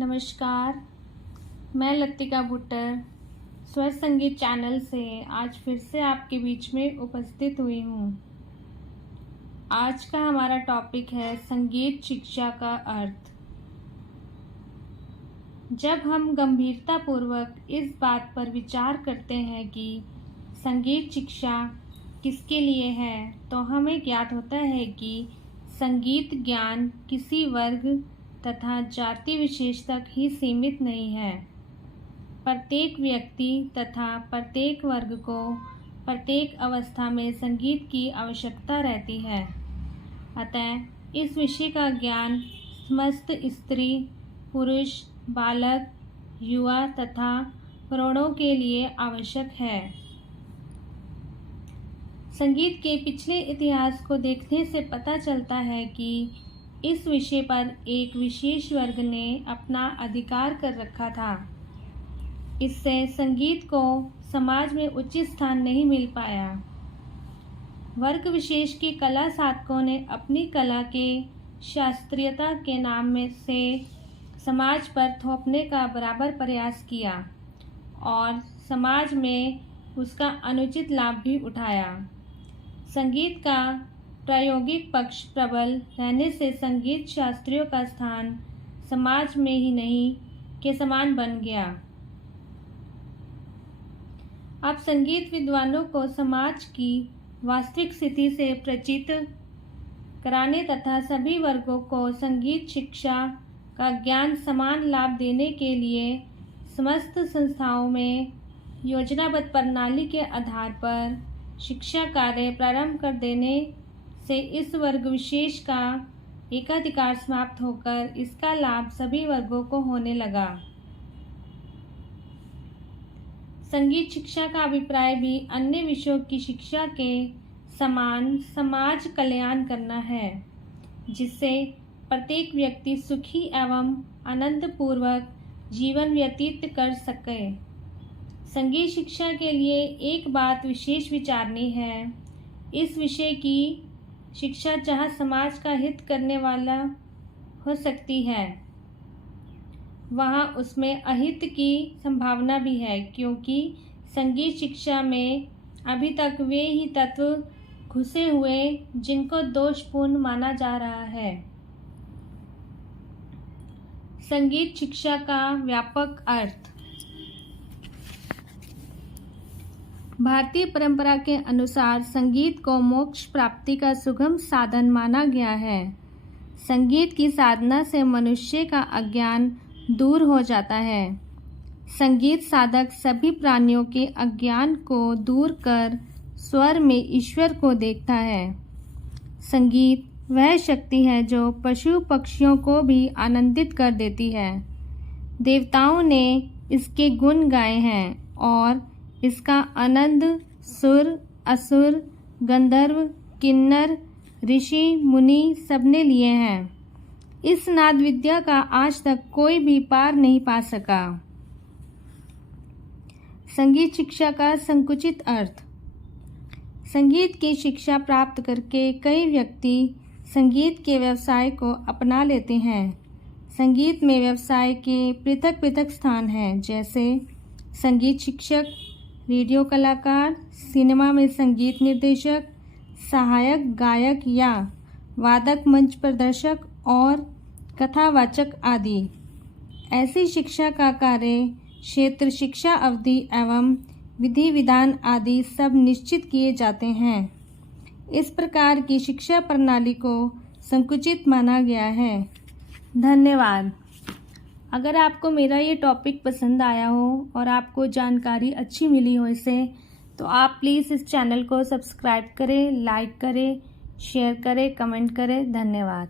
नमस्कार, मैं लतिका भुट्टर स्वर संगीत चैनल से आज फिर से आपके बीच में उपस्थित हुई हूँ। आज का हमारा टॉपिक है संगीत शिक्षा का अर्थ। जब हम गंभीरतापूर्वक इस बात पर विचार करते हैं कि संगीत शिक्षा किसके लिए है, तो हमें ज्ञात होता है कि संगीत ज्ञान किसी वर्ग तथा जाति विशेष तक ही सीमित नहीं है। प्रत्येक व्यक्ति तथा प्रत्येक वर्ग को प्रत्येक अवस्था में संगीत की आवश्यकता रहती है। अतः इस विषय का ज्ञान समस्त स्त्री, पुरुष, बालक, युवा तथा प्रौढ़ों के लिए आवश्यक है। संगीत के पिछले इतिहास को देखने से पता चलता है कि इस विषय पर एक विशेष वर्ग ने अपना अधिकार कर रखा था। इससे संगीत को समाज में उचित स्थान नहीं मिल पाया। वर्ग विशेष के कला साधकों ने अपनी कला के शास्त्रीयता के नाम में से समाज पर थोपने का बराबर प्रयास किया और समाज में उसका अनुचित लाभ भी उठाया। संगीत का प्रायोगिक पक्ष प्रबल रहने से संगीत शास्त्रियों का स्थान समाज में ही नहीं के समान बन गया। अब संगीत विद्वानों को समाज की वास्तविक स्थिति से परिचित कराने तथा सभी वर्गों को संगीत शिक्षा का ज्ञान समान लाभ देने के लिए समस्त संस्थाओं में योजनाबद्ध प्रणाली के आधार पर शिक्षा कार्य प्रारंभ कर देने से इस वर्ग विशेष का एकाधिकार समाप्त होकर इसका लाभ सभी वर्गों को होने लगा। संगीत शिक्षा का अभिप्राय भी अन्य विषयों की शिक्षा के समान समाज कल्याण करना है, जिससे प्रत्येक व्यक्ति सुखी एवं आनंदपूर्वक जीवन व्यतीत कर सके। संगीत शिक्षा के लिए एक बात विशेष विचारनी है। इस विषय की शिक्षा जहाँ समाज का हित करने वाला हो सकती है, वहाँ उसमें अहित की संभावना भी है, क्योंकि संगीत शिक्षा में अभी तक वे ही तत्व घुसे हुए जिनको दोषपूर्ण माना जा रहा है। संगीत शिक्षा का व्यापक अर्थ। भारतीय परंपरा के अनुसार संगीत को मोक्ष प्राप्ति का सुगम साधन माना गया है। संगीत की साधना से मनुष्य का अज्ञान दूर हो जाता है। संगीत साधक सभी प्राणियों के अज्ञान को दूर कर स्वर में ईश्वर को देखता है। संगीत वह शक्ति है जो पशु पक्षियों को भी आनंदित कर देती है। देवताओं ने इसके गुण गाए हैं और इसका आनंद सुर, असुर, गंधर्व, किन्नर, ऋषि, मुनि सबने लिए हैं। इस नाद विद्या का आज तक कोई भी पार नहीं पा सका। संगीत शिक्षा का संकुचित अर्थ। संगीत की शिक्षा प्राप्त करके कई व्यक्ति संगीत के व्यवसाय को अपना लेते हैं। संगीत में व्यवसाय के पृथक पृथक स्थान हैं, जैसे संगीत शिक्षक, रेडियो कलाकार, सिनेमा में संगीत निर्देशक, सहायक गायक या वादक, मंच प्रदर्शक और कथावाचक आदि। ऐसी शिक्षा का कार्य क्षेत्र, शिक्षा अवधि एवं विधि विधान आदि सब निश्चित किए जाते हैं। इस प्रकार की शिक्षा प्रणाली को संकुचित माना गया है। धन्यवाद। अगर आपको मेरा ये टॉपिक पसंद आया हो और आपको जानकारी अच्छी मिली हो इससे, तो आप प्लीज़ इस चैनल को सब्सक्राइब करें, लाइक करें, शेयर करें, कमेंट करें। धन्यवाद।